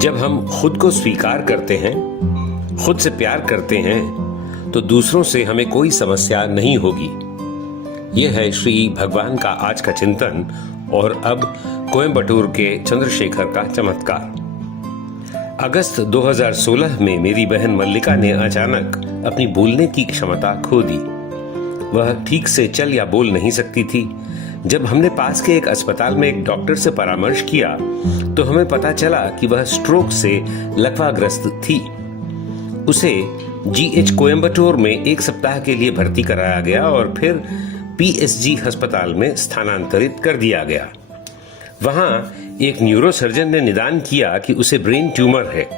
जब हम खुद को स्वीकार करते हैं, खुद से प्यार करते हैं, तो दूसरों से हमें कोई समस्या नहीं होगी। यह है श्री भगवान का आज का चिंतन और अब कोयम्बटूर के चंद्रशेखर का चमत्कार। अगस्त 2016 में मेरी बहन मल्लिका ने अचानक अपनी बोलने की क्षमता खो दी। वह ठीक से चल या बोल नहीं सकती थी। जब हमने पास के एक अस्पताल में एक डॉक्टर से परामर्श किया तो हमें पता चला कि वह स्ट्रोक से लकवाग्रस्त थी। उसे जीएच कोयम्बटूर में 1 सप्ताह के लिए भर्ती कराया गया और फिर पीएसजी अस्पताल में स्थानांतरित कर दिया गया। वहां एक न्यूरोसर्जन ने निदान किया कि उसे ब्रेन ट्यूमर है।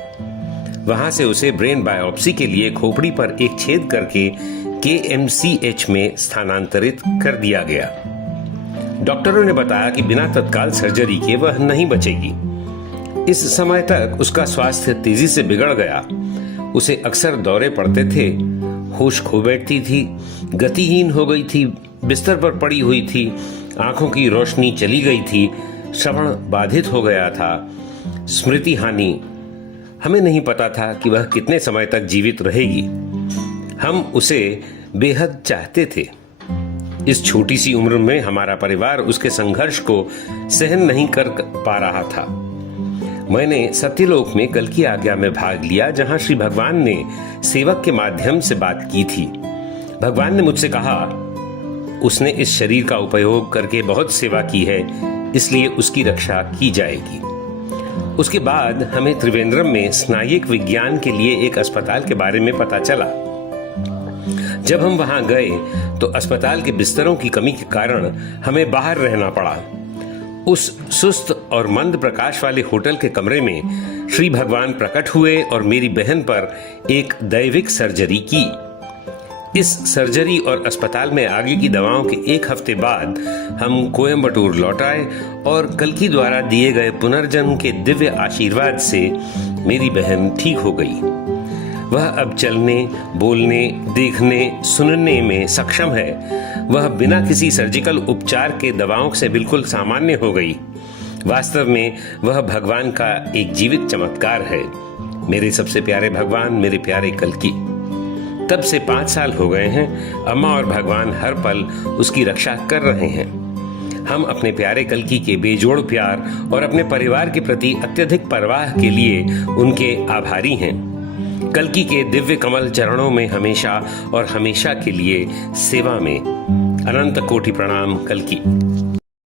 वहां से उसे ब्रेन बायोप्सी के लिए खोपड़ी पर एक छेद करके केएमसीएच में स्थानांतरित कर दिया गया। डॉक्टरों ने बताया कि बिना तत्काल सर्जरी के वह नहीं बचेगी। इस समय तक उसका स्वास्थ्य तेजी से बिगड़ गया। उसे अक्सर दौरे पड़ते थे, होश खो बैठती थी, गतिहीन हो गई थी, बिस्तर पर पड़ी हुई थी, आंखों की रोशनी चली गई थी, श्रवण बाधित हो गया था, स्मृति हानि। हमें नहीं पता था कि वह कितने समय तक जीवित रहेगी। हम उसे बेहद चाहते थे। इस छोटी सी उम्र में हमारा परिवार उसके संघर्ष को सहन नहीं कर पा रहा था। मैंने सत्यलोक में कल की आज्ञा में भाग लिया, जहां श्री भगवान ने सेवक के माध्यम से बात की थी। भगवान ने मुझसे कहा, उसने इस शरीर का उपयोग करके बहुत सेवा की है, इसलिए उसकी रक्षा की जाएगी। उसके बाद हमें त्रिवेंद्रम में स्नायिक विज्ञान के लिए एक अस्पताल के बारे में पता चला। जब हम वहां गए तो अस्पताल के बिस्तरों की कमी के कारण हमें बाहर रहना पड़ा। उस सुस्त और मंद प्रकाश वाले होटल के कमरे में श्री भगवान प्रकट हुए और मेरी बहन पर एक दैविक सर्जरी की। इस सर्जरी और अस्पताल में आगे की दवाओं के 1 हफ्ते बाद हम कोयम्बटूर लौट आए और कल्कि द्वारा दिए गए पुनर्जन्म के दिव्य आशीर्वाद से मेरी बहन ठीक हो गई। वह अब चलने, बोलने, देखने, सुनने में सक्षम है। वह बिना किसी सर्जिकल उपचार के दवाओं से बिल्कुल सामान्य हो गई। वास्तव में वह भगवान का एक जीवित चमत्कार है। मेरे सबसे प्यारे भगवान, मेरे प्यारे कल्कि। तब से 5 साल हो गए हैं। अम्मा और भगवान हर पल उसकी रक्षा कर रहे हैं। हम अपने प्यारे कल्कि के बेजोड़ प्यार और अपने परिवार के प्रति अत्यधिक परवाह के लिए उनके आभारी हैं। कल्कि के दिव्य कमल चरणों में हमेशा और हमेशा के लिए सेवा में। अनंत कोटि प्रणाम कल्कि।